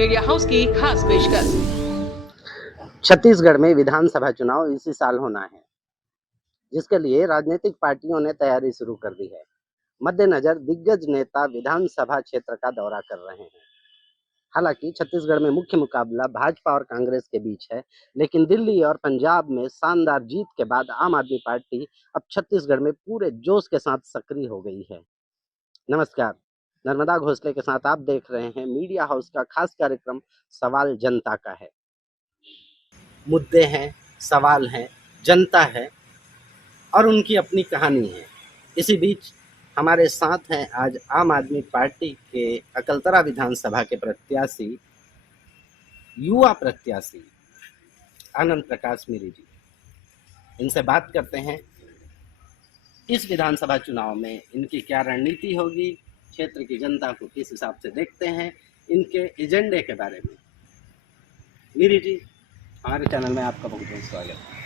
Media house की खास पेशकश। छत्तीसगढ़ में विधानसभा चुनाव इसी साल होना है, जिसके लिए राजनीतिक पार्टियों ने तैयारी शुरू कर दी है। मद्देनजर दिग्गज नेता विधानसभा क्षेत्र का दौरा कर रहे हैं। हालांकि छत्तीसगढ़ में मुख्य मुकाबला भाजपा और कांग्रेस के बीच है, लेकिन दिल्ली और पंजाब में शानदार जीत के बाद आम आदमी पार्टी अब छत्तीसगढ़ में पूरे जोश के साथ सक्रिय हो गई है। नमस्कार, नर्मदा घोसले के साथ आप देख रहे हैं मीडिया हाउस का खास कार्यक्रम सवाल जनता का है। मुद्दे हैं, सवाल हैं, जनता है और उनकी अपनी कहानी है। इसी बीच हमारे साथ हैं आज आम आदमी पार्टी के अकलतरा विधानसभा के प्रत्याशी, युवा प्रत्याशी आनंद प्रकाश मीरी जी। इनसे बात करते हैं इस विधानसभा चुनाव में इनकी क्या रणनीति होगी, क्षेत्र की जनता को किस हिसाब से देखते हैं, इनके एजेंडे के बारे में। मीरी जी, हमारे चैनल में आपका बहुत बहुत स्वागत है।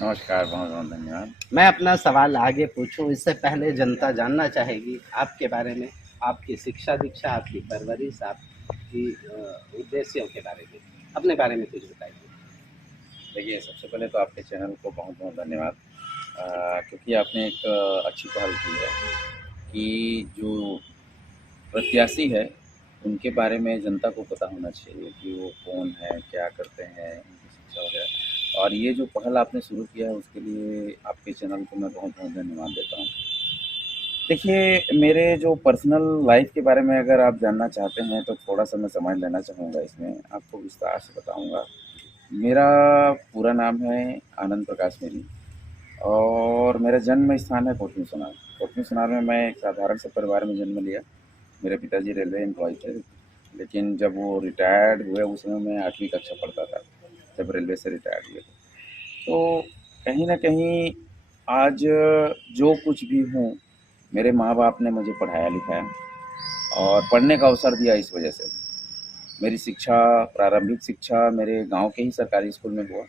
नमस्कार, बहुत बहुत धन्यवाद। मैं अपना सवाल आगे पूछूं इससे पहले जनता जानना चाहेगी आपके बारे में, आपकी शिक्षा दीक्षा, आपकी परवरिश, आपकी उद्देश्यों के बारे में, अपने बारे में कुछ बताइए। देखिए, सबसे पहले तो आपके चैनल को बहुत बहुत धन्यवाद, क्योंकि आपने एक अच्छी पहल की है कि जो प्रत्याशी है उनके बारे में जनता को पता होना चाहिए कि वो कौन है, क्या करते हैं, उनकी शिक्षा वगैरह। और ये जो पहल आपने शुरू किया है उसके लिए आपके चैनल को मैं बहुत बहुत धन्यवाद देता हूँ। देखिए, मेरे जो पर्सनल लाइफ के बारे में अगर आप जानना चाहते हैं तो थोड़ा सा मैं समझ लेना चाहूँगा। इसमें आपको विस्तार से बताऊँगा। मेरा पूरा नाम है आनंद प्रकाश मीरी और मेरा जन्म स्थान है कोटमी सोनार। कोटमी सोनार में मैं एक साधारण से परिवार में जन्म लिया। मेरे पिताजी रेलवे एम्प्लॉय थे, लेकिन जब वो रिटायर्ड हुए उस समय मैं 8वीं कक्षा पढ़ता था, जब रेलवे से रिटायर्ड हुए थे। तो कहीं न कहीं आज जो कुछ भी हूँ, मेरे माँ-बाप ने मुझे पढ़ाया-लिखाया और पढ़ने का अवसर दिया। इस वजह से मेरी शिक्षा, प्रारंभिक शिक्षा मेरे गाँव के ही सरकारी स्कूल में हुआ।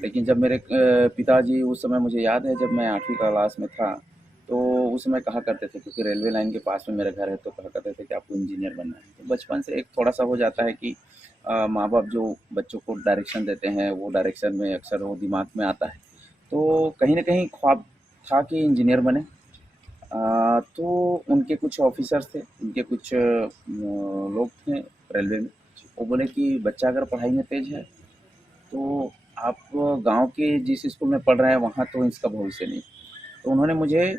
लेकिन जब मेरे पिताजी, उस समय मुझे याद है जब मैं 8वीं क्लास में था, तो उस समय कहा करते थे, क्योंकि रेलवे लाइन के पास में मेरा घर है, तो कहा करते थे कि आपको इंजीनियर बनना है। तो बचपन से एक थोड़ा-सा हो जाता है कि माँ-बाप जो बच्चों को डायरेक्शन देते हैं, वो डायरेक्शन में अक्सर वो दिमाग में आता है। तो कहीं न कहीं ख्वाब था कि इंजीनियर बने। तो उनके कुछ ऑफ़िसर्स थे, उनके कुछ लोग थे रेलवे में। वो बोले कि बच्चा अगर पढ़ाई में तेज़ है, तो आप गाँव के जिस स्कूल में पढ़ रहे हैं वहाँ तो इसका भविष्य नहीं। तो उन्होंने मुझे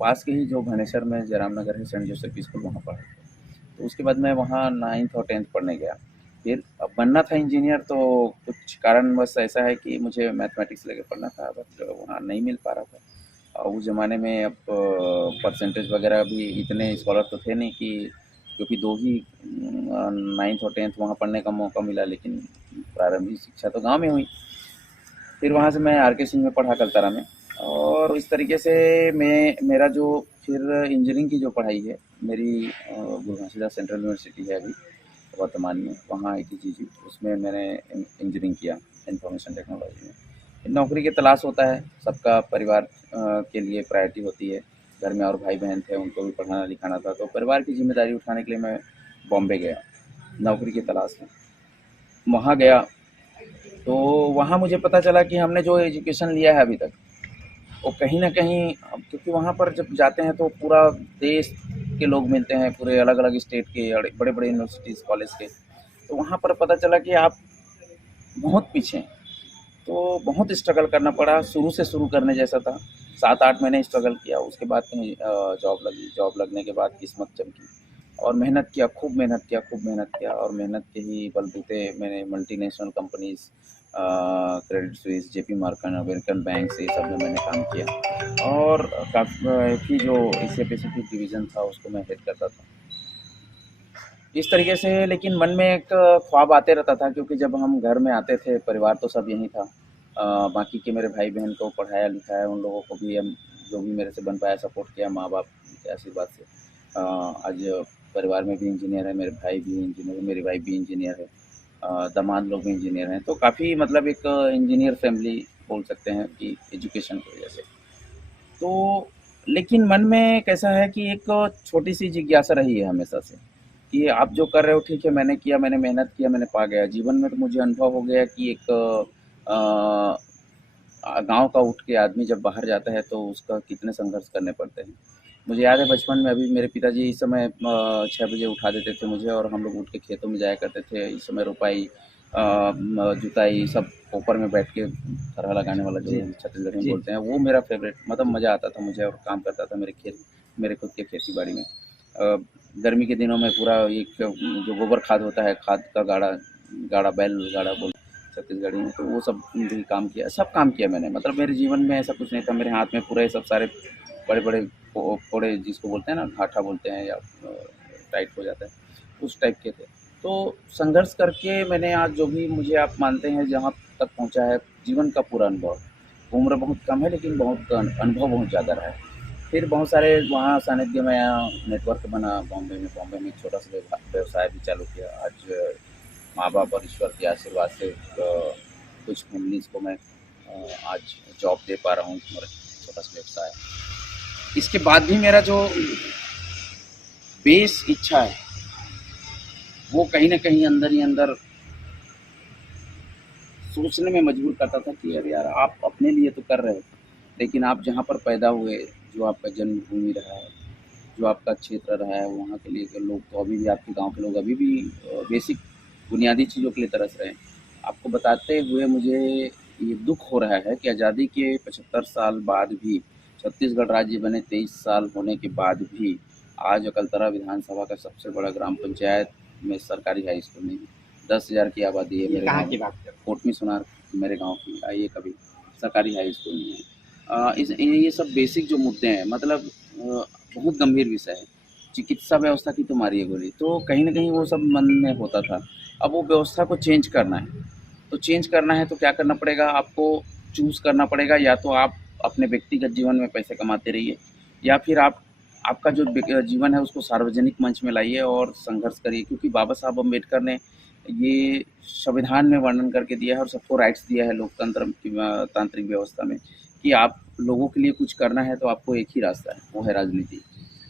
पास के ही जो भनेसर में जयराम नगर है सेंट जोसेफ स्कूल, वहाँ पढ़ा। तो उसके बाद मैं वहाँ 9th और 10th पढ़ने गया। फिर अब बनना था इंजीनियर, तो कुछ कारणवश ऐसा है कि मुझे मैथमेटिक्स लेके पढ़ना था, बट वहाँ नहीं मिल पा रहा था। और उस ज़माने में अब परसेंटेज वगैरह भी इतने स्कॉलर तो थे नहीं कि, क्योंकि 2 ही 9th और 10th वहाँ पढ़ने का मौका मिला, लेकिन प्रारंभिक शिक्षा तो गाँव में हुई। फिर वहाँ से मैं आर.के. सिंह में पढ़ा कलतरा में, और इस तरीके से मेरा जो फिर इंजीनियरिंग की जो पढ़ाई है मेरी, गुरु घासीदास सेंट्रल यूनिवर्सिटी है अभी वर्तमान में, वहाँ ITGG, उसमें मैंने इंजीनियरिंग किया इंफॉर्मेशन टेक्नोलॉजी में। नौकरी की तलाश होता है, सबका परिवार के लिए प्रायोरिटी होती है। घर में और भाई बहन थे, उनको भी पढ़ाना लिखाना था, तो परिवार की जिम्मेदारी उठाने के लिए मैं बॉम्बे गया नौकरी की तलाश में। वहाँ गया तो वहाँ मुझे पता चला कि हमने जो एजुकेशन लिया है अभी तक, वो कहीं न कहीं, क्योंकि वहाँ पर जब जाते हैं तो पूरा देश के लोग मिलते हैं, पूरे अलग-अलग स्टेट के बड़े-बड़े यूनिवर्सिटीज़, कॉलेज के। तो वहाँ पर पता चला कि आप बहुत पीछे हैं। तो बहुत स्ट्रगल करना पड़ा, शुरू से शुरू करने जैसा था। 7-8 महीने स्ट्रगल किया, उसके बाद कहीं जॉब लगी। जॉब लगने के बाद किस्मत चमकी और मेहनत किया, खूब मेहनत किया, खूब मेहनत किया, और मेहनत के ही बलबूते मैंने multinational companies, Credit Suisse, JP Morgan, American bank से, ये सब में मैंने काम किया, और काफ़ी जो एशिया पैसिफिक डिवीज़न था उसको मैं हेड करता था। इस तरीके से, लेकिन मन में एक ख्वाब आते रहता था, क्योंकि जब हम घर में आते थे, परिवार तो सब यहीं था। बाकी के मेरे भाई बहन को पढ़ाया लिखाया, उन लोगों को भी हम, जो भी मेरे से बन पाया सपोर्ट किया माँ-बाप के आशीर्वाद से। आज परिवार में भी इंजीनियर है, मेरे भाई भी इंजीनियर है, मेरी वाइफ भी इंजीनियर है, दामाद लोग भी इंजीनियर हैं। तो काफ़ी मतलब एक इंजीनियर फैमिली बोल सकते हैं कि एजुकेशन की वजह से। तो लेकिन मन में कैसा है कि एक छोटी-सी जिज्ञासा रही है हमेशा से, कि आप जो कर रहे हो ठीक है, मैंने किया, मैंने मेहनत किया, मैंने पा गया। जीवन में तो मुझे अनुभव हो गया कि एक गाँव का उठ के आदमी जब बाहर जाता है तो उसका कितने संघर्ष करने पड़ते हैं। मुझे याद है बचपन में अभी मेरे पिताजी इस समय 6 बजे उठा देते थे मुझे और हम लोग उठ के खेतों में जाया करते थे। इस समय रुपाई जुताई सब ऊपर में बैठ के थर्रा लगाने वाला जो जी, छत्तीसगढ़ी में जी, बोलते हैं, वो मेरा फ़ेवरेट मतलब मज़ा आता था मुझे और काम करता था मेरे खुद के खेती-बाड़ी में। गर्मी के दिनों में पूरा एक जो गोबर खाद होता है, खाद का गाड़ा बैल गाड़ा बोलते हैं छत्तीसगढ़ी में, तो वो सब भी काम किया, सब काम किया मैंने। मतलब मेरे जीवन में ऐसा कुछ नहीं था, मेरे हाथ में पूरा ये सब सारे बड़े-बड़े फोड़े जिसको बोलते हैं ना, घाटा बोलते हैं या टाइट हो जाता है, उस टाइप के थे। तो संघर्ष करके मैंने आज जो भी मुझे आप मानते हैं जहाँ तक पहुँचा है, जीवन का पूरा अनुभव। उम्र बहुत कम है लेकिन बहुत अनुभव बहुत ज़्यादा रहा है। फिर बहुत सारे वहाँ सानिध्य में नेटवर्क बना बॉम्बे में एक छोटा-सा व्यवसाय भी चालू किया। आज माँ-बाप और ईश्वर के आशीर्वाद से कुछ फैमिलीज़ को मैं आज जॉब दे पा रहा हूँ, मेरा छोटा-सा व्यवसाय। इसके बाद भी मेरा जो बेस इच्छा है, वो कहीं न कहीं अंदर ही अंदर सोचने में मजबूर करता था कि अरे यार आप अपने लिए तो कर रहे हो, लेकिन आप जहाँ पर पैदा हुए, जो आपका जन्मभूमि रहा है, जो आपका क्षेत्र रहा है, वहाँ के लिए के लोग तो अभी भी आपके गाँव के लोग अभी भी बेसिक बुनियादी चीज़ों के लिए तरस रहे हैं। आपको बताते हुए मुझे ये दुःख हो रहा है कि आज़ादी के 75 साल बाद भी, छत्तीसगढ़ राज्य बने 23 साल होने के बाद भी, आज अकलतरा विधानसभा का सबसे बड़ा ग्राम पंचायत में सरकारी हाई स्कूल नहीं है। 10,000 की आबादी है ये मेरे कहाँ गाँव की में। बात कर कोटमी सोनार मेरे गाँव की, आइए कभी, सरकारी हाई स्कूल नहीं है। ये सब बेसिक जो मुद्दे हैं मतलब बहुत गंभीर विषय है। चिकित्सा व्यवस्था की तो मारिए गोली, तो कहीं न कहीं वो सब मन में होता था। अब वो व्यवस्था को चेंज करना है, तो चेंज करना है तो क्या करना पड़ेगा आपको चूज़ करना पड़ेगा या तो आप अपने व्यक्तिगत जीवन में पैसे कमाते रहिए या फिर आप आपका जो जीवन है उसको सार्वजनिक मंच में लाइए और संघर्ष करिए क्योंकि बाबा साहब अम्बेडकर ने ये संविधान में वर्णन करके दिया है और सबको राइट्स दिया है लोकतंत्र की तांत्रिक व्यवस्था में कि आप लोगों के लिए कुछ करना है तो आपको एक ही रास्ता है, वो है राजनीति।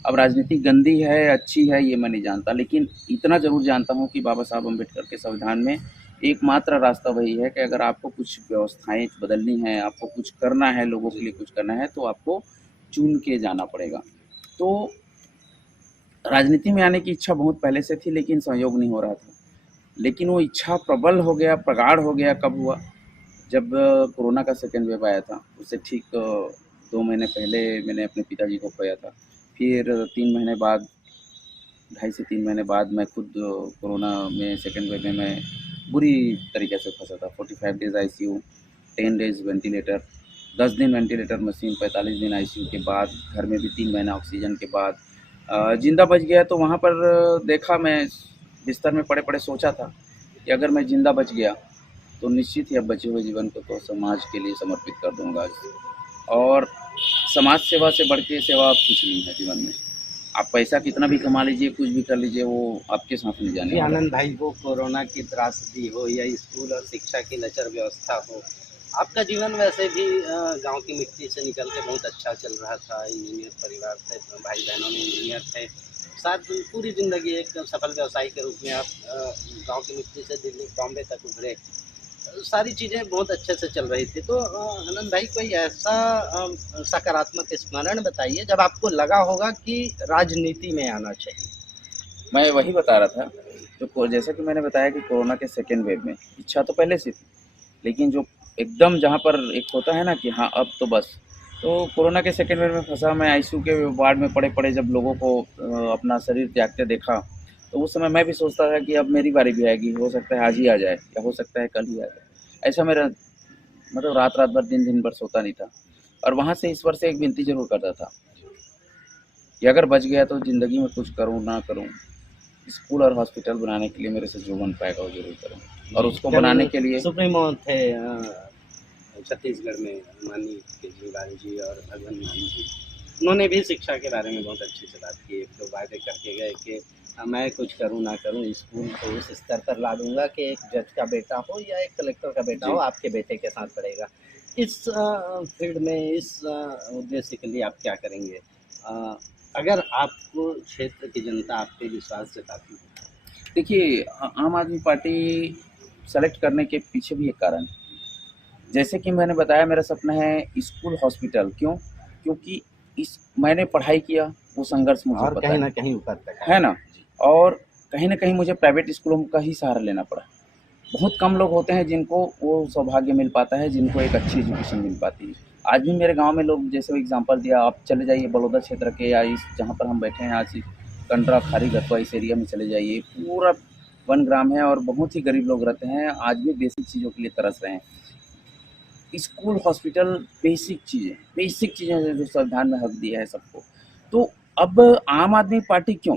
अब राजनीति गंदी है, अच्छी है ये मैं नहीं जानता लेकिन इतना ज़रूर जानता हूँ कि बाबा साहब अम्बेडकर के संविधान में एकमात्र रास्ता वही है कि अगर आपको कुछ व्यवस्थाएँ बदलनी हैं, आपको कुछ करना है, लोगों के लिए कुछ करना है तो आपको चुन के जाना पड़ेगा। तो राजनीति में आने की इच्छा बहुत पहले से थी लेकिन सहयोग नहीं हो रहा था। लेकिन वो इच्छा प्रबल हो गया, प्रगाढ़ हो गया कब हुआ? जब कोरोना का सेकंड वेव आया था। उससे ठीक 2 महीने पहले मैंने अपने पिताजी को खोया था। फिर 3 महीने बाद 2.5 से 3 महीने बाद मैं खुद कोरोना में सेकंड वेव में मैं बुरी तरीके से फँसा था। 45 डेज़ आईसीयू, 10 डेज़ वेंटिलेटर, 10 दिन वेंटिलेटर मशीन, 45 दिन आईसीयू के बाद, घर में भी 3 महीना ऑक्सीजन के बाद ज़िंदा बच गया तो वहाँ पर देखा मैं बिस्तर में पड़े-पड़े सोचा था कि अगर मैं ज़िंदा बच गया तो निश्चित ही अब बचे हुए जीवन को तो समाज के लिए समर्पित कर दूँगा। और समाज सेवा से बढ़ के सेवा अब कुछ नहीं है जीवन में। आप पैसा कितना भी कमा लीजिए, कुछ भी कर लीजिए, वो आपके साथ नहीं जाने जी वाला। आनंद भाई, वो कोरोना की त्रासदी हो या स्कूल और शिक्षा की लचर व्यवस्था हो, आपका जीवन वैसे भी गांव की मिट्टी से निकल के बहुत अच्छा चल रहा था। इंजीनियर परिवार से भाई बहनों में इंजीनियर थे, साथ पूरी ज़िंदगी एक सफल व्यवसायी के रूप में आप गांव की मिट्टी से दिल्ली बॉम्बे तक उभरे। सारी चीज़ें बहुत अच्छे से चल रही थी। तो आनंद भाई कोई ऐसा सकारात्मक स्मरण बताइए जब आपको लगा होगा कि राजनीति में आना चाहिए। मैं वही बता रहा था, जैसा कि मैंने बताया कि कोरोना के सेकेंड वेव में इच्छा तो पहले से थी, लेकिन जो एकदम जहाँ पर एक होता है ना कि हाँ, अब तो बस। तो कोरोना के सेकेंड वेव में फँसा मैं आईसीयू के वार्ड में पड़े-पड़े जब लोगों को अपना शरीर त्यागते देखा, तो उस समय मैं भी सोचता था कि अब मेरी बारी भी आएगी, हो सकता है आज ही आ जाए या हो सकता है कल ही आ जाए। ऐसा मेरा मतलब रात-रात भर, दिन-दिन भर सोता नहीं था और वहाँ से ईश्वर से एक विनती ज़रूर करता था कि अगर बच गया तो ज़िंदगी में कुछ करूँ, ना करूँ, स्कूल और हॉस्पिटल बनाने के लिए मेरे से जो बन पाएगा वो ज़रूर करूँ और उसको बनाने के लिए सुप्रीमो थे छत्तीसगढ़ में माननीय केजरीवाल जी और भगवंत मान जी, उन्होंने भी शिक्षा के बारे में बहुत अच्छे से बात की। एक दो वायदे करके गए कि मैं कुछ करूँ ना करूँ, स्कूल को उस स्तर पर ला दूंगा कि एक जज का बेटा हो या एक कलेक्टर का बेटा हो, जी। आपके बेटे के साथ पढ़ेगा। इस फील्ड में इस उद्देश्य के लिए आप क्या करेंगे? अगर आपको क्षेत्र की जनता आप पे विश्वास जताती है देखिए, आम आदमी पार्टी सेलेक्ट करने के पीछे भी एक कारण है। जैसे कि मैंने बताया, मेरा सपना है स्कूल हॉस्पिटल। क्यों? क्योंकि इस मैंने पढ़ाई किया, वो संघर्ष मुझे और पता कहीं है। ना कहीं ऊपर तक है ना? और कहीं न कहीं मुझे प्राइवेट स्कूलों का ही सहारा लेना पड़ा। बहुत कम लोग होते हैं जिनको वो सौभाग्य मिल पाता है, जिनको एक अच्छी एजुकेशन मिल पाती है। आज भी मेरे गाँव में लोग, जैसे एग्ज़ाम्पल दिया, आप चले जाइए बड़ौदा क्षेत्र के या इस जहाँ पर हम बैठे हैं आज, कंडरा, खारी, गतवा इस एरिया में चले जाइए, पूरा वन ग्राम है और बहुत ही गरीब लोग रहते हैं, आज भी बेसिक चीज़ों के लिए तरस रहे हैं। स्कूल, हॉस्पिटल, बेसिक चीज़ें हैं जो संविधान में हक दिया है सबको। तो अब आम आदमी पार्टी क्यों?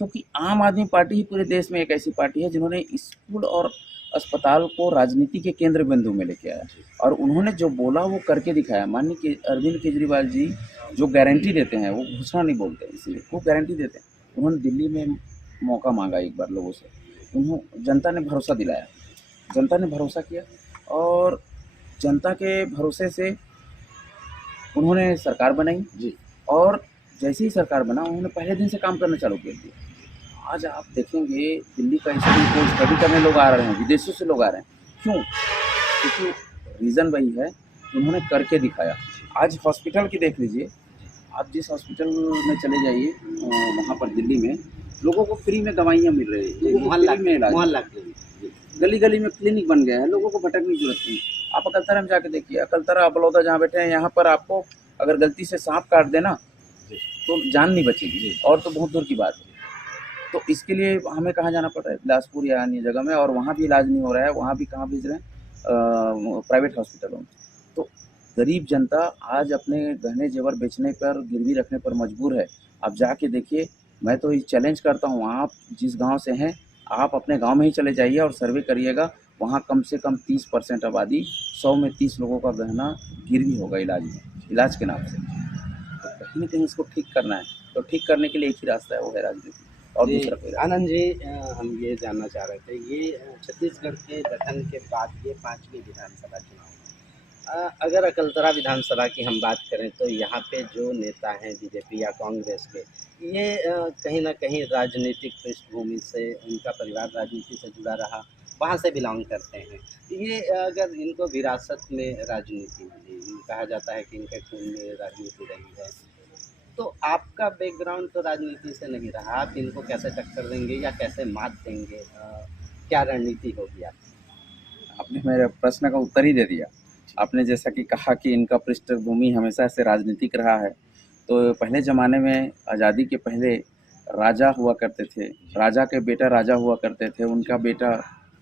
क्योंकि आम आदमी पार्टी ही पूरे देश में एक ऐसी पार्टी है जिन्होंने स्कूल और अस्पताल को राजनीति के केंद्र बिंदु में लेके आया और उन्होंने जो बोला वो करके दिखाया। माननीय अरविंद केजरीवाल जी जो गारंटी देते हैं, वो घोषणा नहीं बोलते, इसलिए वो गारंटी देते हैं। उन्होंने दिल्ली में मौका मांगा एक बार लोगों से, जनता ने भरोसा दिलाया, जनता ने भरोसा किया और जनता के भरोसे से उन्होंने सरकार बनाई जी। और जैसे ही सरकार बना, उन्होंने पहले दिन से काम करना चालू कर दिया। आज आप देखेंगे दिल्ली का स्कूल को स्टडी करने लोग आ रहे हैं, विदेशों से लोग आ रहे हैं। क्यों? क्योंकि रीज़न वही है, उन्होंने करके दिखाया। आज हॉस्पिटल की देख लीजिए, आप जिस हॉस्पिटल में चले जाइए, वहाँ पर दिल्ली में लोगों को फ्री में दवाइयाँ मिल रही हैं, लोगों को फ्री में इलाज, मोहल्ला क्लिनिक, गली-गली में क्लिनिक बन गया है, लोगों को भटकने की ज़रूरत नहीं। आप अकलतरा में जाके देखिए, अकलतरा, बलौदा जहाँ बैठे हैं, यहाँ पर आपको अगर गलती से साँप काट दे ना, तो जान नहीं बचेगी और तो बहुत दूर की बात है। तो इसके लिए हमें कहाँ जाना पड़ रहा है? बिलासपुर या अन्य जगह में, और वहाँ भी इलाज नहीं हो रहा है, वहाँ भी कहाँ भेज रहे हैं? प्राइवेट हॉस्पिटलों में। तो गरीब जनता आज अपने गहने जेवर बेचने पर, गिरवी रखने पर मजबूर है। आप जाके देखिए, मैं तो ये चैलेंज करता हूँ, आप जिस गाँव से हैं, आप अपने गाँव में ही चले जाइए और सर्वे करिएगा, वहाँ कम से कम 30% आबादी, 100 में 30 लोगों का गहना गिरवी होगा इलाज में, इलाज के नाम से। तो कहीं न कहीं इसको ठीक करना है, तो ठीक करने के लिए एक ही रास्ता है, वो है राजनीति, और जी, दूसरा कोई रास्ता आनंद जी, हम ये जानना चाह रहे थे, ये छत्तीसगढ़ के गठन के बाद ये 5वीं विधानसभा चुनाव है। अगर अकलतरा विधानसभा की हम बात करें तो यहाँ पे जो नेता हैं बीजेपी या कांग्रेस के, ये कहीं न कहीं राजनीतिक पृष्ठभूमि से, उनका परिवार राजनीति से जुड़ा रहा, वहाँ से बिलॉन्ग करते हैं। ये अगर इनको विरासत में राजनीति मिली, कहा जाता है कि इनके खून में राजनीति रही है, तो आपका बैकग्राउंड तो राजनीति से नहीं रहा, आप इनको कैसे टक्कर देंगे या कैसे मात देंगे? क्या रणनीति होगी आपकी? आपने मेरे प्रश्न का उत्तर ही दे दिया। आपने जैसा कि कहा कि इनका पृष्ठभूमि हमेशा से राजनीतिक रहा है, तो पहले ज़माने में आज़ादी के पहले राजा हुआ करते थे, राजा के बेटा राजा हुआ करते थे, उनका बेटा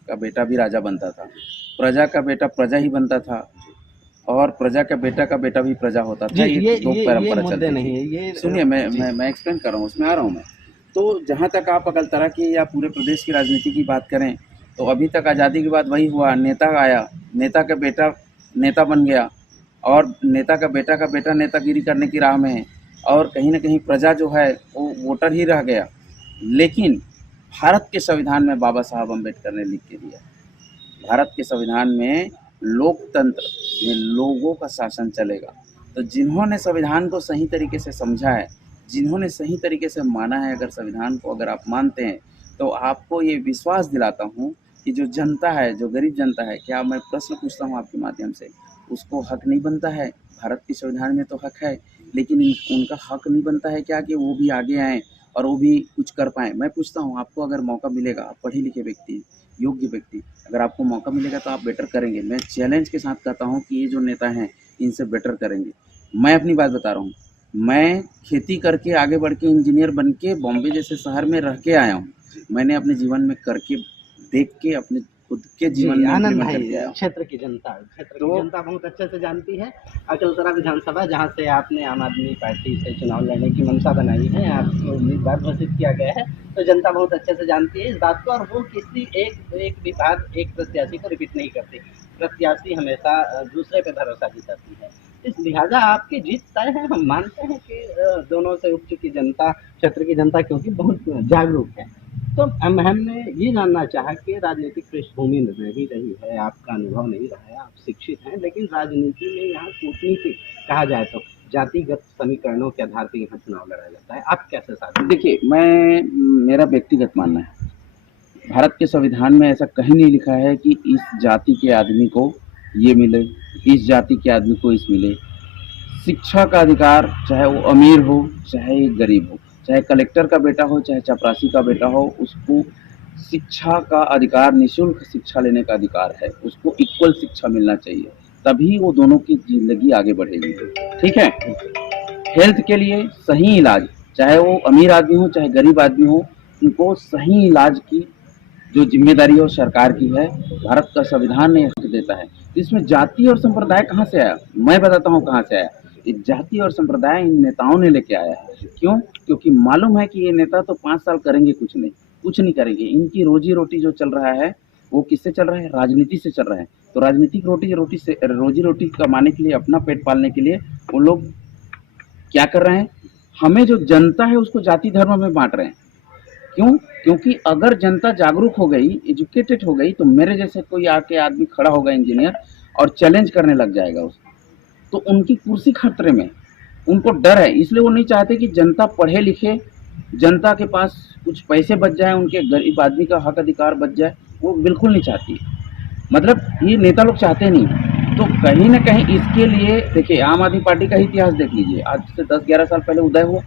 का बेटा भी राजा बनता था, प्रजा का बेटा प्रजा ही बनता था और प्रजा का बेटा भी प्रजा होता था। ये दो परंपरा चलती नहीं है, थी। ये सुनिए, मैं एक्सप्लेन कर रहा हूँ, उसमें आ रहा हूँ मैं। तो जहाँ तक आप अकलतरा की या पूरे प्रदेश की राजनीति की बात करें, तो अभी तक आज़ादी के बाद वही हुआ, नेता आया, नेता का बेटा नेता बन गया और नेता का बेटा नेतागिरी करने की राह में है और कहीं न कहीं प्रजा जो है वो वोटर ही रह गया। लेकिन भारत के संविधान में बाबा साहब अम्बेडकर ने लिख के दिया, भारत के संविधान में लोकतंत्र में लोगों का शासन चलेगा। तो जिन्होंने संविधान को सही तरीके से समझा है, जिन्होंने सही तरीके से माना है, अगर संविधान को अगर आप मानते हैं, तो आपको ये विश्वास दिलाता हूँ कि जो जनता है, जो गरीब जनता है, क्या मैं प्रश्न पूछता हूँ आपके माध्यम से, उसको हक नहीं बनता है? भारत के संविधान में तो हक है, लेकिन उनका हक नहीं बनता है क्या कि वो भी आगे आएँ और वो भी कुछ कर पाएँ? मैं पूछता हूँ, आपको अगर मौका मिलेगा, आप पढ़े लिखे व्यक्ति, योग्य व्यक्ति, अगर आपको मौका मिलेगा तो आप बेटर करेंगे। मैं चैलेंज के साथ कहता हूँ कि ये जो नेता हैं, इनसे बेटर करेंगे। मैं अपनी बात बता रहा हूँ, मैं खेती करके आगे बढ़ के इंजीनियर बन के बॉम्बे जैसे शहर में रह के आया हूँ। मैंने अपने जीवन में करके देख के अपने खुद के जीवन में आनंद implement भाई, करके आया हूँ। क्षेत्र की जनता बहुत अच्छे से जानती है। अकलतरा विधानसभा, जहाँ से आपने आम आदमी पार्टी से चुनाव लड़ने की मंशा बनाई है, आपको उम्मीदवार घोषित किया गया है, तो जनता बहुत अच्छे से जानती है इस बात को, और वो किसी एक विभाग, एक प्रत्याशी को रिपीट नहीं करती। प्रत्याशी हमेशा दूसरे पे भरोसा जताती है। इस लिहाजा आपकी जीत तय है। हम मानते हैं कि दोनों से उठ चुकी जनता, क्षेत्र की जनता क्योंकि बहुत जागरूक है। तो हमने ये जानना चाहा कि राजनीतिक पृष्ठभूमि नहीं रही है, आपका अनुभव नहीं रहा है, आप शिक्षित हैं, लेकिन राजनीति में यहाँ कूटनीति कहा जाए तो जातिगत समीकरणों के आधार पर यहाँ चुनाव लड़ा जाता है। आप कैसे साथ? देखिए, मेरा व्यक्तिगत मानना है भारत के संविधान में ऐसा कहीं नहीं लिखा है कि इस जाति के आदमी को ये मिले, इस जाति के आदमी को इस मिले। शिक्षा का अधिकार चाहे वो अमीर हो चाहे गरीब हो, चाहे कलेक्टर का बेटा हो चाहे चपरासी का बेटा हो, उसको शिक्षा का अधिकार, निःशुल्क शिक्षा लेने का अधिकार है। उसको इक्वल शिक्षा मिलना चाहिए, तभी वो दोनों की जिंदगी आगे बढ़ेगी। ठीक है। हेल्थ के लिए सही इलाज, चाहे वो अमीर आदमी हो चाहे गरीब आदमी हो, उनको सही इलाज की जो जिम्मेदारी है सरकार की है। भारत का संविधान ने हक देता है। इसमें जाति और संप्रदाय कहाँ से आया? मैं बताता हूँ कहाँ से आया। ये जाति और संप्रदाय इन नेताओं ने लेके आया है। क्यों? क्योंकि मालूम है कि ये नेता तो 5 साल करेंगे कुछ नहीं करेंगे। इनकी रोजी रोटी जो चल रहा है वो किससे चल रहा है? राजनीति से चल रहा है। तो राजनीतिक रोजी रोटी कमाने के लिए, अपना पेट पालने के लिए वो लोग क्या कर रहे हैं? हमें जो जनता है उसको जाति धर्म में बांट रहे हैं। क्यों? क्योंकि अगर जनता जागरूक हो गई, एजुकेटेड हो गई, तो मेरे जैसे कोई आके आदमी खड़ा होगा इंजीनियर और चैलेंज करने लग जाएगा उसको, तो उनकी कुर्सी खतरे में। उनको डर है, इसलिए वो नहीं चाहते कि जनता पढ़े लिखे, जनता के पास कुछ पैसे बच जाए, उनके गरीब आदमी का हक अधिकार बच जाए। वो बिल्कुल नहीं चाहती। मतलब ये नेता लोग चाहते नहीं। तो कहीं ना कहीं इसके लिए देखिए, आम आदमी पार्टी का इतिहास देख लीजिए। आज से 10-11 साल पहले उदय हुआ,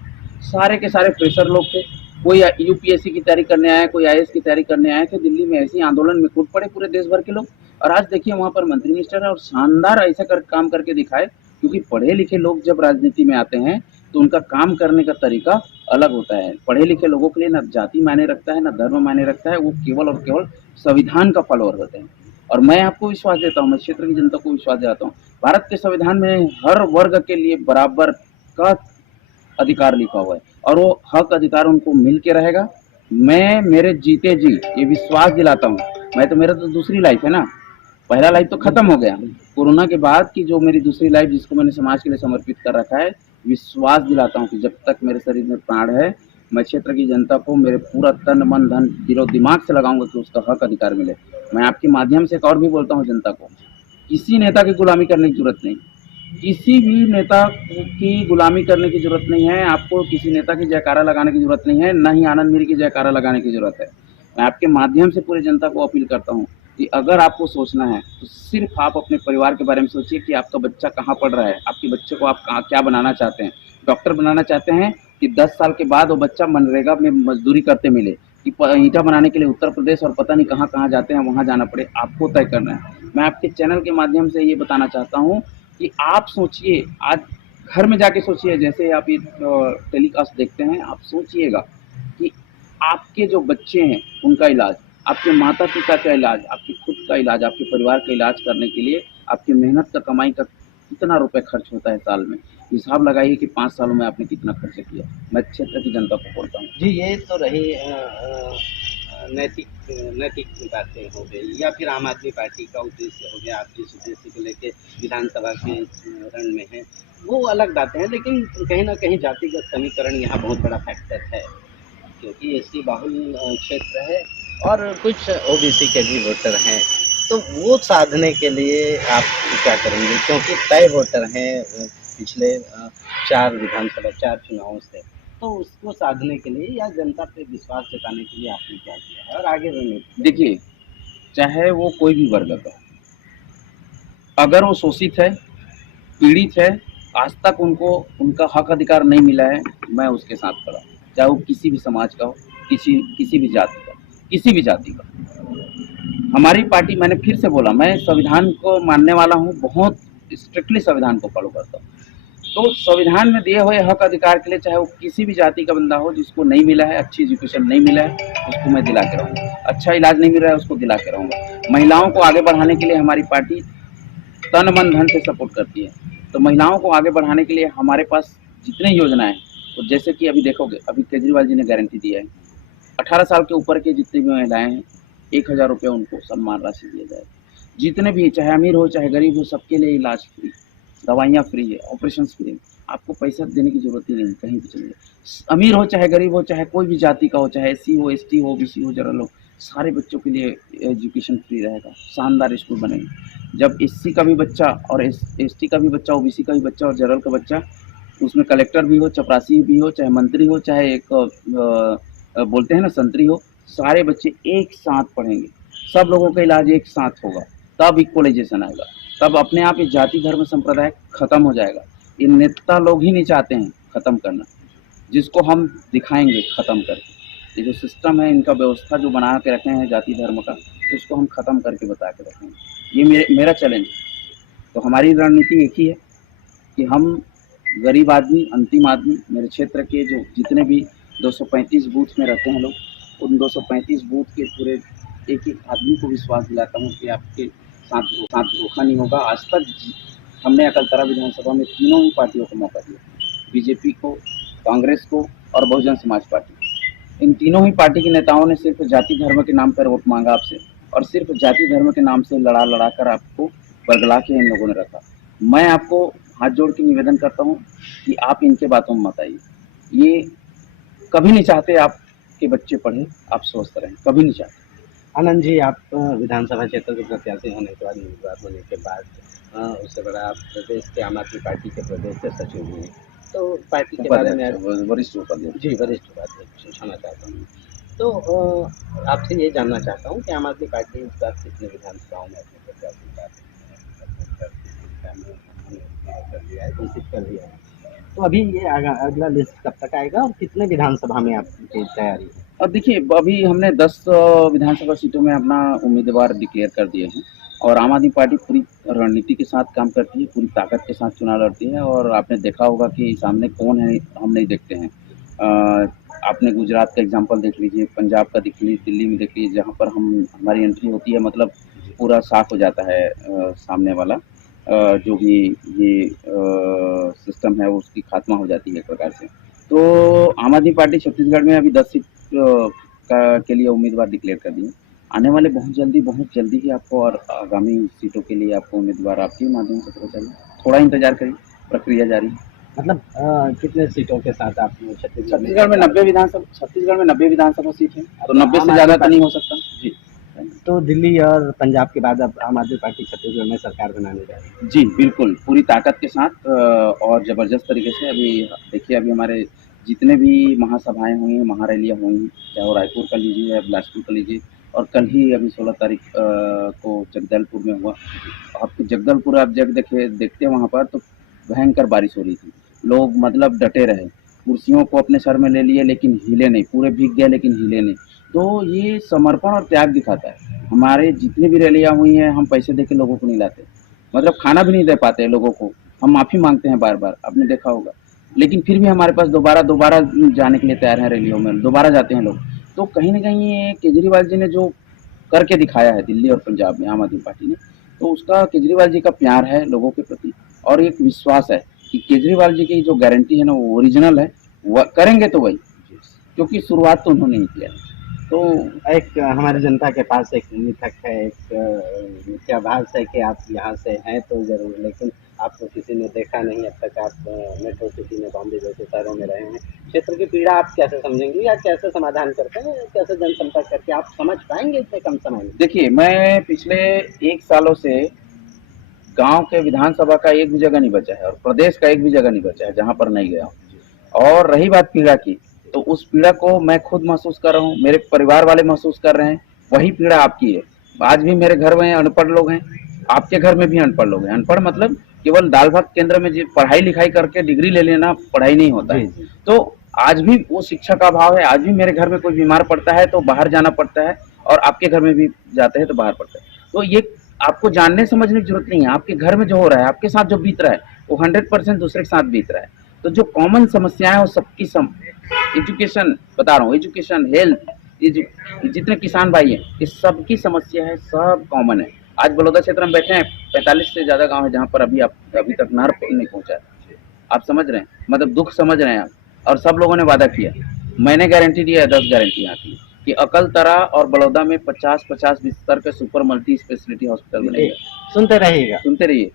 सारे के सारे फ्रेशर लोग थे। कोई यूपीएससी की तैयारी करने आए, कोई आईएएस की तैयारी करने आए थे। दिल्ली में ऐसे ही आंदोलन में कूद पड़े पूरे देश भर के लोग, और आज देखिए वहाँ पर मंत्री मिनिस्टर है और शानदार ऐसा काम करके दिखाए। क्योंकि पढ़े लिखे लोग जब राजनीति में आते हैं तो उनका काम करने का तरीका अलग होता है। पढ़े लिखे लोगों के लिए ना जाति मायने रखता है, ना धर्म मायने रखता है। वो केवल और केवल संविधान का फॉलोअर होते हैं। और मैं आपको विश्वास देता हूँ, मैं क्षेत्र की जनता को विश्वास दिलाता हूँ, भारत के संविधान में हर वर्ग के लिए बराबर का अधिकार लिखा हुआ है और वो हक अधिकार उनको मिल के रहेगा। मैं मेरे जीते जी ये विश्वास दिलाता हूँ। मैं तो, मेरा तो दूसरी लाइफ है ना, पहला लाइफ तो खत्म हो गया। कोरोना के बाद की जो मेरी दूसरी लाइफ, जिसको मैंने समाज के लिए समर्पित कर रखा है, विश्वास दिलाता हूँ कि जब तक मेरे शरीर में प्राण है, मैं क्षेत्र की जनता को मेरे पूरा तन मन धन दिलो दिमाग से लगाऊंगा कि उसका हक अधिकार मिले। मैं आपके माध्यम से एक और भी बोलता हूँ जनता को, किसी नेता की गुलामी करने की जरूरत नहीं, किसी भी नेता की गुलामी करने की जरूरत नहीं है। आपको किसी नेता की जयकारा लगाने की जरूरत नहीं है, ना ही आनंद मीर की जयकारा लगाने की जरूरत है। मैं आपके माध्यम से पूरी जनता को अपील करता हूँ कि अगर आपको सोचना है तो सिर्फ आप अपने परिवार के बारे में सोचिए कि आपका बच्चा कहाँ पढ़ रहा है, आपके बच्चे को आप क्या बनाना चाहते हैं। डॉक्टर बनाना चाहते हैं कि 10 साल के बाद वो बच्चा मनरेगा में मजदूरी करते मिले, कि ईंटा बनाने के लिए उत्तर प्रदेश और पता नहीं कहाँ कहाँ जाते हैं, वहाँ जाना पड़े। आपको तय करना है। मैं आपके चैनल के माध्यम से ये बताना चाहता हूँ कि आप सोचिए, आज घर में जाके सोचिए, जैसे आप ये टेलीकास्ट देखते हैं, आप सोचिएगा कि आपके जो बच्चे हैं उनका इलाज, आपके माता पिता का इलाज, आपके खुद का इलाज, आपके परिवार का इलाज करने के लिए आपकी मेहनत का, कमाई का कितना रुपए खर्च होता है साल में। हिसाब लगाइए कि 5 सालों में आपने कितना खर्च किया। मैं क्षेत्र की जनता को बोलता हूँ। जी, ये तो रही नैतिक नैतिक बातें हो गई, या फिर आम आदमी पार्टी का उद्देश्य हो गया, आप जिस उद्देश्य को लेके विधानसभा के रण में है वो अलग बातें हैं। लेकिन कहीं ना कहीं जातिगत समीकरण यहाँ बहुत बड़ा फैक्टर है, क्योंकि एसटी बाहुल क्षेत्र है और कुछ ओबीसी के भी वोटर हैं। तो वो साधने के लिए आप क्या करेंगे, क्योंकि तय वोटर हैं पिछले 4 विधानसभा 4 चुनावों से, तो उसको साधने के लिए या जनता पे विश्वास जताने के लिए आपने क्या किया है और आगे रणनीति? देखिए, चाहे वो कोई भी वर्ग का, अगर वो शोषित है, पीड़ित है, आज तक उनको उनका हक अधिकार नहीं मिला है, मैं उसके साथ खड़ा हूँ। चाहे वो किसी भी समाज का हो, किसी भी जाति का। हमारी पार्टी, मैंने फिर से बोला, मैं संविधान को मानने वाला हूँ, बहुत स्ट्रिक्टली संविधान को फॉलो करता हूँ। तो संविधान में दिए हुए हक अधिकार के लिए, चाहे वो किसी भी जाति का बंदा हो, जिसको नहीं मिला है, अच्छी एजुकेशन नहीं मिला है, उसको मैं दिला के रहूँगा। अच्छा इलाज नहीं मिल रहा है, उसको दिला के रहूँगा। महिलाओं को आगे बढ़ाने के लिए हमारी पार्टी तन मन धन से सपोर्ट करती है। तो महिलाओं को आगे बढ़ाने के लिए हमारे पास जितने योजनाएं हैं, तो जैसे कि अभी देखोगे, अभी केजरीवाल जी ने गारंटी दिया है, 18 साल के ऊपर के जितनी भी महिलाएं हैं, 1000 रुपये उनको सम्मान राशि दिया जाएगा। जितने भी, चाहे अमीर हो चाहे गरीब हो, सबके लिए इलाज फ्री, दवाइयाँ फ्री है, ऑपरेशन फ्री है। आपको पैसा देने की जरूरत ही नहीं, कहीं भी चलिए। अमीर हो चाहे गरीब हो, चाहे कोई भी जाति का हो, चाहे एससी हो, एसटी हो, ओबीसी हो, जनरल हो, सारे बच्चों के लिए एजुकेशन फ्री रहेगा। शानदार स्कूल बनेंगे। जब एससी का भी बच्चा और एसटी का भी बच्चा, ओबीसी का भी बच्चा और जनरल का बच्चा, उसमें कलेक्टर भी हो, चपरासी भी हो, चाहे मंत्री हो, चाहे एक बोलते हैं ना संतरी हो, सारे बच्चे एक साथ पढ़ेंगे, सब लोगों का इलाज एक साथ होगा, तब इक्वलाइजेशन आएगा, तब अपने आप ये जाति धर्म संप्रदाय खत्म हो जाएगा। ये नेता लोग ही नहीं चाहते हैं खत्म करना, जिसको हम दिखाएंगे खत्म करके। ये जो सिस्टम है, इनका व्यवस्था जो बना के रखे हैं जाति धर्म का, उसको हम खत्म करके बता के रखेंगे। ये मेरा चैलेंज है। तो हमारी रणनीति एक ही है कि हम गरीब आदमी, अंतिम आदमी, मेरे क्षेत्र के जो जितने भी 235 बूथ में रहते हैं लोग, उन 235 बूथ के पूरे एक एक आदमी को विश्वास दिलाता हूँ कि आपके साथ धोखा नहीं होगा। आज तक हमने अकलतरा विधानसभा में तीनों ही पार्टियों को मौका दिया, बीजेपी को, कांग्रेस को और बहुजन समाज पार्टी। इन तीनों ही पार्टी के नेताओं ने सिर्फ जाति धर्म के नाम पर वोट मांगा आपसे, और सिर्फ जाति धर्म के नाम से लड़ा कर आपको बरगला के इन लोगों ने रखा। मैं आपको हाथ जोड़ के निवेदन करता हूँ कि आप इनके बातों में मत आइए। ये कभी नहीं चाहते आपके बच्चे पढ़ें, आप स्वस्थ रहें, कभी नहीं चाहते। आनंद जी, आप विधानसभा क्षेत्र के प्रत्याशी होने के बाद, उम्मीदवार होने के बाद उससे बड़ा आप प्रदेश के आम आदमी पार्टी के प्रदेश के सचिव हुए, तो पार्टी के बारे में वरिष्ठ उपाध्यक्ष, जी वरिष्ठ उपाध्यक्ष पूछना चाहता हूँ। तो आपसे ये जानना चाहता हूँ कि आम आदमी पार्टी इस बार कितने विधानसभाओं में अपने प्रत्याशी कर दिया है, घोषित कर दिया है, तो अभी ये अगला लिस्ट कब तक आएगा और कितने विधानसभा में आपकी तैयारी है? अब देखिए, अभी हमने 10 विधानसभा सीटों में अपना उम्मीदवार डिक्लेयर कर दिए हैं, और आम आदमी पार्टी पूरी रणनीति के साथ काम करती है, पूरी ताकत के साथ चुनाव लड़ती है। और आपने देखा होगा कि सामने कौन है हम नहीं देखते हैं। आपने गुजरात का एग्जांपल देख लीजिए, पंजाब का देख लीजिए, दिल्ली में देख लीजिए, जहाँ पर हमारी एंट्री होती है, मतलब पूरा साफ हो जाता है सामने वाला जो भी ये सिस्टम है उसकी खात्मा हो जाती है एक प्रकार से। तो आम आदमी पार्टी छत्तीसगढ़ में अभी 10 सीट के लिए उम्मीदवार डिक्लेयर कर दिए। आने वाले बहुत जल्दी ही आपको और आगामी सीटों के लिए आपको उम्मीदवार आपके माध्यम से पता चलेगा। थोड़ा इंतजार करिए, प्रक्रिया जारी है। मतलब कितने सीटों के साथ आप छत्तीसगढ़ में 90 विधानसभा सीट है, तो 90 से ज़्यादा तो नहीं हो सकता जी। तो दिल्ली और पंजाब के बाद अब आम आदमी पार्टी छत्तीसगढ़ में सरकार बनाने जा रही है? जी बिल्कुल, पूरी ताकत के साथ और ज़बरदस्त तरीके से। अभी देखिए, अभी हमारे जितने भी महासभाएं हुई हैं, महारैलियाँ हुई हैं, चाहे वो रायपुर का लीजिए या बिलासपुर का लीजिए, और कल ही अभी 16 तारीख को जगदलपुर में हुआ। आपको जगदलपुर आप देखते हैं वहाँ पर तो भयंकर बारिश हो रही थी, लोग मतलब डटे रहे, कुर्सियों को अपने सर में ले लिए लेकिन हिले नहीं, पूरे भीग गए लेकिन हिले नहीं। तो ये समर्पण और त्याग दिखाता है। हमारे जितनी भी रैलियाँ हुई हैं, हम पैसे दे के लोगों को नहीं लाते, मतलब खाना भी नहीं दे पाते लोगों को, हम माफ़ी मांगते हैं बार बार, आपने देखा होगा, लेकिन फिर भी हमारे पास दोबारा जाने के लिए तैयार हैं रैलियों में, दोबारा जाते हैं लोग। तो कहीं ना कहीं ये केजरीवाल जी ने जो करके दिखाया है दिल्ली और पंजाब में आम आदमी पार्टी ने, तो उसका केजरीवाल जी का प्यार है लोगों के प्रति, और एक विश्वास है कि केजरीवाल जी की जो गारंटी है ना, वो ओरिजिनल है, वह करेंगे तो वही, क्योंकि शुरुआत तो उन्होंने ही किया है। तो एक हमारी जनता के पास एक मिथक है, एक मिथ्याभास है कि आप यहाँ से हैं तो ज़रूर, लेकिन आपको किसी ने देखा नहीं अब तक। आप मेट्रो सिटी में, बॉम्बे जैसे शहरों में रहे हैं। क्षेत्र की पीड़ा आप कैसे समझेंगे या कैसे समाधान करते हैं, कैसे जनसंपर्क करके आप समझ पाएंगे इतने कम समय में? देखिए, मैं पिछले 1 सालों से गांव के विधानसभा का एक भी जगह नहीं बचा है, और प्रदेश का एक भी जगह नहीं बचा है जहां पर नहीं गया हूँ। और रही बात पीड़ा की, तो उस पीड़ा को मैं खुद महसूस कर रहा हूँ, मेरे परिवार वाले महसूस कर रहे हैं। वही पीड़ा आपकी है। आज भी मेरे घर में अनपढ़ लोग हैं, आपके घर में भी अनपढ़ लोग हैं। अनपढ़ मतलब केवल दाल भात केंद्र में पढ़ाई लिखाई करके डिग्री ले लेना पढ़ाई नहीं होता है। तो आज भी वो शिक्षा का अभाव है। आज भी मेरे घर में कोई बीमार पड़ता है तो बाहर जाना पड़ता है, और आपके घर में भी जाते हैं तो बाहर पड़ता है। तो ये आपको जानने समझने की जरूरत नहीं है। आपके घर में जो हो रहा है, आपके साथ जो बीत रहा है, वो 100% दूसरे के साथ बीत रहा है। तो जो कॉमन समस्याएं वो सबकी एजुकेशन बता रहा हूँ, एजुकेशन, हेल्थ, जितने किसान भाई हैं, ये सबकी समस्या है, सब कॉमन है। आज बलौदा क्षेत्र में बैठे हैं, 45 से ज़्यादा गांव है जहाँ पर अभी तक नहर नहीं पहुँचा है। आप समझ रहे हैं, मतलब दुख समझ रहे हैं आप। और सब लोगों ने वादा किया, मैंने गारंटी दिया है, 10 गारंटी यहाँ की, कि अकलतरा और बलौदा में 50-50 बिस्तर के सुपर मल्टी स्पेशलिटी हॉस्पिटल बनेगा। सुनते रहिए।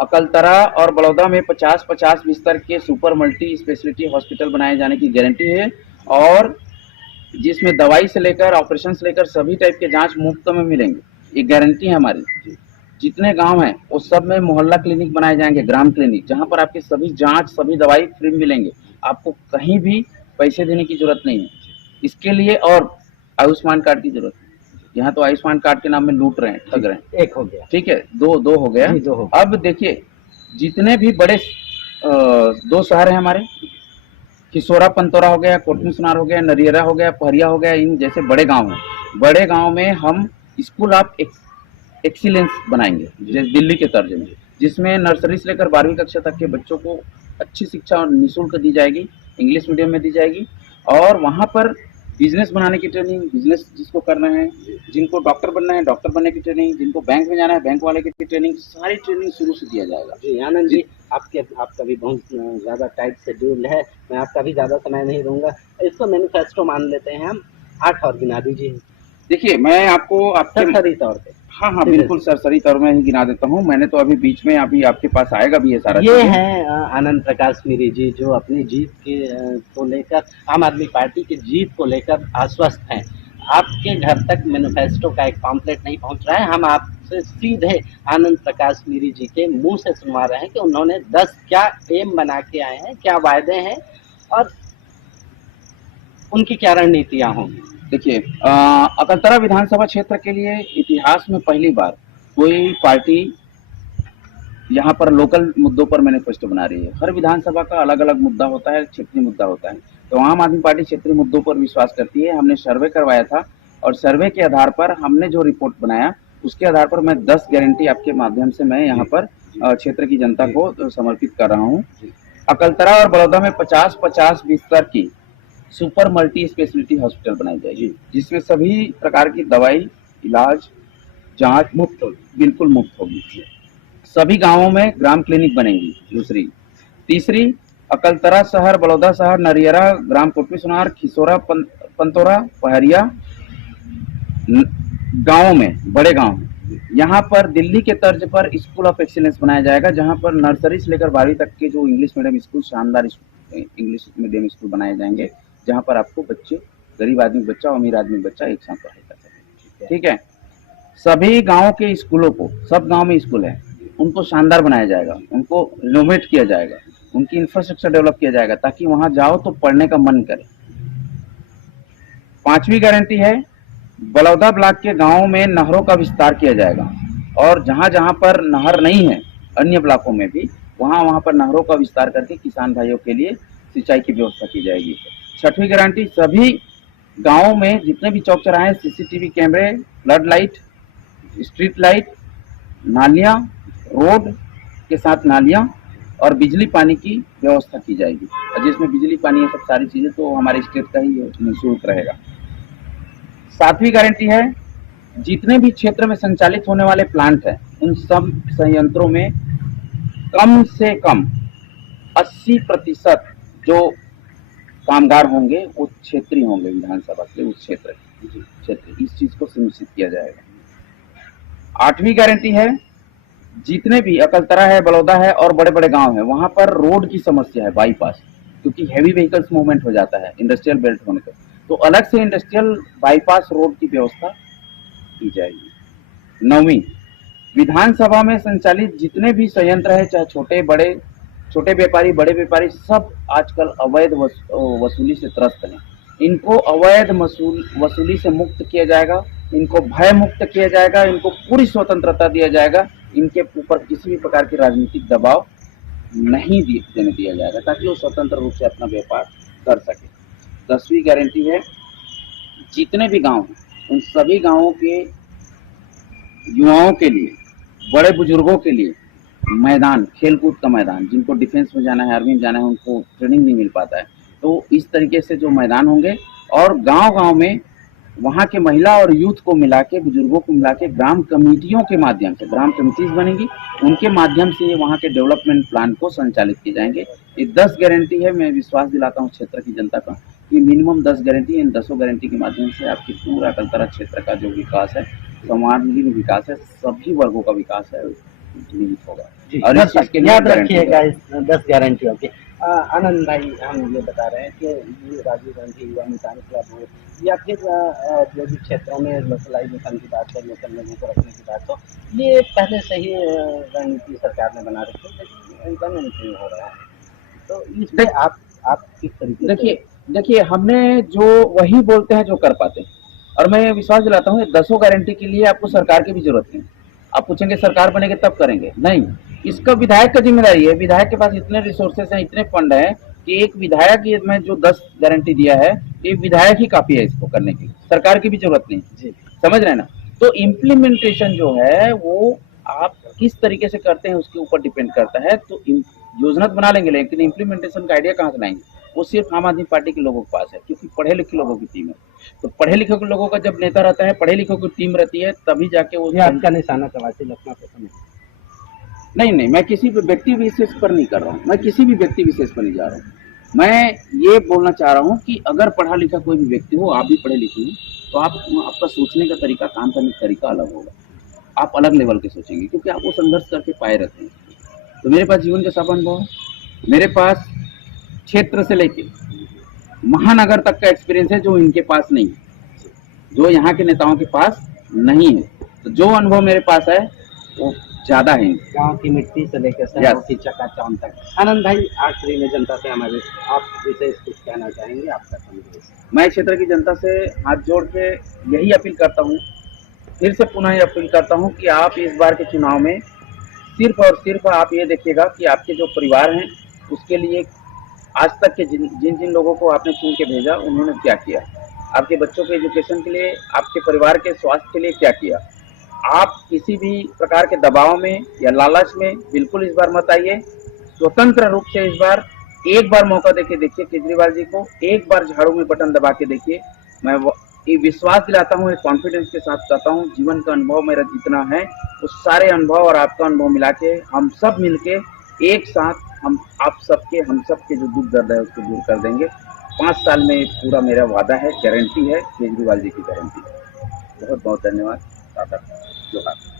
अकलतरा और बलौदा में 50-50 बिस्तर के सुपर मल्टी स्पेशलिटी हॉस्पिटल बनाए जाने की गारंटी है, और जिसमें दवाई से लेकर ऑपरेशन से लेकर सभी टाइप के जांच मुफ्त में मिलेंगे। ये गारंटी है हमारी। जितने गांव हैं वो सब में मोहल्ला क्लिनिक बनाए जाएंगे, ग्राम क्लिनिक, जहां पर आपके सभी जांच, सभी दवाई फ्री मिलेंगे। आपको कहीं भी पैसे देने की जरूरत नहीं है इसके लिए। और आयुष्मान कार्ड की जरूरत है। यहाँ तो आयुष्मान कार्ड के नाम में लूट रहे हैं, ठग रहे हैं। एक हो गया। ठीक है, दो हो गया। जी, दो हो गया। अब देखिए, जितने भी बड़े दो शहर हैं हमारे, किशोरा पंतोरा हो गया, कोटमी सुनार हो गया, नरियरा हो गया, पहरिया हो गया, इन जैसे बड़े गांव हैं। बड़े गांव में हम स्कूल ऑफ एक्सीलेंस बनाएंगे, जैसे दिल्ली के तर्ज में, जिसमें नर्सरी से लेकर 12वीं कक्षा तक के बच्चों को अच्छी शिक्षा निःशुल्क दी जाएगी, इंग्लिश मीडियम में दी जाएगी। और वहाँ पर बिजनेस बनाने की ट्रेनिंग, बिजनेस जिसको करना है, जिनको डॉक्टर बनना है डॉक्टर बनने की ट्रेनिंग, जिनको बैंक में जाना है बैंक वाले की ट्रेनिंग, सारी ट्रेनिंग शुरू से दिया जाएगा। जी आनंद जी, आपका भी बहुत ज़्यादा टाइट शेड्यूल है, मैं आपका भी ज़्यादा समय नहीं दूंगा। इसको मैनिफेस्टो मान लेते हैं हम, 8 और गिना दीजिए। देखिए, मैं आपको आपके सरसरी तौर पे। हाँ बिल्कुल सरसरी तौर में ही गिना देता हूँ। मैंने तो अभी बीच में अभी आपके पास आएगा भी ये सारा। ये हैं आनंद प्रकाश मीरी जी, जो अपनी जीत के को लेकर, आम आदमी पार्टी की जीत को लेकर आश्वस्त हैं। आपके घर तक मैनिफेस्टो का एक पॉम्पलेट नहीं पहुंच रहा है। हम आपसे सीधे आनंद प्रकाश मीरी जी के मुंह से सुनवा रहे हैं कि उन्होंने 10 क्या एम बना के आए हैं, क्या वायदे हैं और उनकी क्या रणनीतियां होंगी। देखिए, अकलतरा विधानसभा क्षेत्र के लिए इतिहास में पहली बार कोई पार्टी यहाँ पर लोकल मुद्दों पर मैनिफेस्टो बना रही है। हर विधानसभा का अलग अलग मुद्दा होता है, क्षेत्रीय मुद्दा होता है। तो आम आदमी पार्टी क्षेत्रीय मुद्दों पर विश्वास करती है। हमने सर्वे करवाया था और सर्वे के आधार पर हमने जो रिपोर्ट बनाया, उसके आधार पर मैं 10 गारंटी आपके माध्यम से मैं यहाँ पर क्षेत्र की जनता को समर्पित कर रहा हूँ। अकलतरा और बड़ौदा में 50-50 बिस्तर की सुपर मल्टी स्पेशलिटी हॉस्पिटल बनाई जाएगी, जिसमें सभी प्रकार की दवाई, इलाज, जांच मुफ्त होगी, बिल्कुल मुफ्त होगी। सभी गांवों में ग्राम क्लिनिक बनेंगी। दूसरी, तीसरी, अकलतरा शहर, बड़ौदा शहर, नरियरा, ग्राम कोटमी सुनार, खिसोरा पंतोरा, पहरिया गांवों में, बड़े गांव, यहाँ पर दिल्ली के तर्ज पर स्कूल ऑफ एक्सीलेंस बनाया जाएगा, जहाँ पर नर्सरी से लेकर 12वीं तक के जो इंग्लिश मीडियम स्कूल, शानदार इंग्लिश मीडियम स्कूल बनाए जाएंगे, जहाँ पर आपको बच्चे, गरीब आदमी बच्चा और अमीर आदमी बच्चा एक साथ पढ़ाई कर सकें। ठीक है। सभी गांवों के स्कूलों को, सब गांव में स्कूल है, उनको शानदार बनाया जाएगा, उनको रिनोवेट किया जाएगा, उनकी इंफ्रास्ट्रक्चर डेवलप किया जाएगा, ताकि वहां जाओ तो पढ़ने का मन करे। 5वीं गारंटी है, बलौदा ब्लॉक के गांवों में नहरों का विस्तार किया जाएगा, और जहां जहां पर नहर नहीं है, अन्य ब्लॉकों में भी वहां पर नहरों का विस्तार करके किसान भाइयों के लिए सिंचाई की व्यवस्था की जाएगी। 6वीं गारंटी, सभी गांवों में जितने भी चौक चौराहे, सीसीटीवी कैमरे, फ्लड लाइट, स्ट्रीट लाइट, नालियां, रोड के साथ नालियां और बिजली पानी की व्यवस्था की जाएगी। और जिसमें बिजली पानी ये सब सारी चीजें तो हमारे स्टेट का ही निःशुल्क रहेगा। 7वीं गारंटी है, जितने भी क्षेत्र में संचालित होने वाले प्लांट हैं, उन सब संयंत्रों में कम से कम 80% जो कामगार होंगे वो क्षेत्रीय होंगे, विधानसभा के उस क्षेत्र, इस चीज को सुनिश्चित किया जाएगा। 8वीं गारंटी है, जितने भी अकलतरा है, बलौदा है और बड़े बड़े गांव है, वहां पर रोड की समस्या है, बाईपास, क्योंकि हैवी व्हीकल्स मूवमेंट हो जाता है इंडस्ट्रियल बेल्ट होने पर, तो अलग से इंडस्ट्रियल बाईपास रोड की व्यवस्था की जाएगी। 9वीं, विधानसभा में संचालित जितने भी संयंत्र है, चाहे छोटे व्यापारी, बड़े व्यापारी, सब आजकल अवैध वसूली से त्रस्त हैं। इनको अवैध वसूली से मुक्त किया जाएगा, इनको भय मुक्त किया जाएगा, इनको पूरी स्वतंत्रता दिया जाएगा, इनके ऊपर किसी भी प्रकार की राजनीतिक दबाव नहीं देने दिया जाएगा, ताकि वो स्वतंत्र रूप से अपना व्यापार कर सके। 10वीं गारंटी है, जितने भी गांव हैं, उन सभी गांवों के युवाओं के लिए, बड़े बुजुर्गों के लिए मैदान, खेलकूद का मैदान, जिनको डिफेंस में जाना है, आर्मी में जाना है, उनको ट्रेनिंग नहीं मिल पाता है, तो इस तरीके से जो मैदान होंगे, और गांव-गांव में वहां के महिला और यूथ को मिला के, बुजुर्गों को मिला के ग्राम कमेटियों के माध्यम से, ग्राम कमेटीज बनेंगी, उनके माध्यम से वहां के डेवलपमेंट प्लान को संचालित किए जाएंगे। ये 10 गारंटी है। मैं विश्वास दिलाता हूँ क्षेत्र की जनता का कि मिनिमम 10 गारंटी, इन 10 गारंटी के माध्यम से आपके पूरा अकलतरा क्षेत्र का जो विकास है, समांगीन विकास है, सभी वर्गों का विकास है, होगा। और इस चीज के लिए याद रखिएगा इस 10 गारंटियों की। आनंद भाई, हम ये बता रहे हैं कि ये राजीव गांधी युवा निशान क्लब हो, या फिर जो भी क्षेत्रों में लोकलाइजेशन की बात हो, लोकल लोगों को रखने की बात हो, ये पहले से ही रणनीति सरकार ने बना रखी है, लेकिन इम्प्लीमेंट नहीं हो रहा है। तो इसमें आप किस तरीके से? देखिए, हमने जो वही बोलते हैं जो कर पाते हैं। और मैं विश्वास दिलाता हूँ, 10 गारंटी के लिए आपको सरकार की भी जरूरत नहीं। आप पूछेंगे सरकार बनेगी तब करेंगे, नहीं, इसका विधायक का जिम्मेदारी है। विधायक के पास इतने रिसोर्सेस हैं, इतने फंड है कि एक विधायक ये में जो 10 गारंटी दिया है, ये विधायक ही काफी है इसको करने के लिए, सरकार की भी जरूरत नहीं जी। समझ रहे हैं ना। तो इम्प्लीमेंटेशन जो है वो आप किस तरीके से करते हैं उसके ऊपर डिपेंड करता है। तो योजना तो बना लेंगे, लेकिन इम्प्लीमेंटेशन का आइडिया कहाँ से लाएंगे, वो सिर्फ आम आदमी पार्टी के लोगों के पास है, क्योंकि पढ़े लिखे लोगों की टीम है। तो पढ़े लिखे लोगों का जब नेता रहता है, पढ़े लिखे की टीम रहती है, तभी जाके वो आपका निशाना प्रवासी लखनऊ पसंद है। नहीं, मैं किसी भी व्यक्ति विशेष पर नहीं कर रहा हूँ, मैं किसी भी व्यक्ति विशेष पर नहीं जा रहा हूँ। मैं ये बोलना चाह रहा हूँ कि अगर पढ़ा लिखा कोई भी व्यक्ति हो, आप भी पढ़े लिखे हो, तो आपका सोचने का तरीका, काम करने का तरीका अलग होगा। आप अलग लेवल के सोचेंगे, क्योंकि आप वो संघर्ष करके पाए रहते हैं। तो मेरे पास जीवन का सब अनुभव है, मेरे पास क्षेत्र से लेके महानगर तक का एक्सपीरियंस है, जो इनके पास नहीं है, जो यहाँ के नेताओं के पास नहीं है। तो जो अनुभव मेरे पास है वो ज्यादा है। गांव की मिट्टी से लेकर शहरों की चकाचौंध तक। आनंद भाई, आखिरी में जनता से हमारे आप विशेष कुछ कहना चाहेंगे, आपका संदेश। मैं क्षेत्र की जनता से हाथ जोड़ के यही अपील करता हूँ, फिर से पुनः अपील करता हूँ कि आप इस बार के चुनाव में सिर्फ और सिर्फ आप ये देखिएगा कि आपके जो परिवार हैं उसके लिए आज तक के जिन जिन लोगों को आपने चुन के भेजा उन्होंने क्या किया, आपके बच्चों के एजुकेशन के लिए, आपके परिवार के स्वास्थ्य के लिए क्या किया। आप किसी भी प्रकार के दबाव में या लालच में बिल्कुल इस बार मत आइए। स्वतंत्र रूप से इस बार एक बार मौका देके देखिए केजरीवाल जी को, एक बार झाड़ू में बटन दबा के देखिए। मैं ये विश्वास दिलाता हूँ, एक कॉन्फिडेंस के साथ कहता हूँ, जीवन का अनुभव मेरा जितना है उस सारे अनुभव और आपका अनुभव मिला के हम सब मिलके एक साथ हम सबके जो दुख दर्द है उसको दूर कर देंगे। 5 साल में पूरा मेरा वादा है, गारंटी है, केजरीवाल जी की गारंटी है। बहुत बहुत धन्यवाद। जोहार।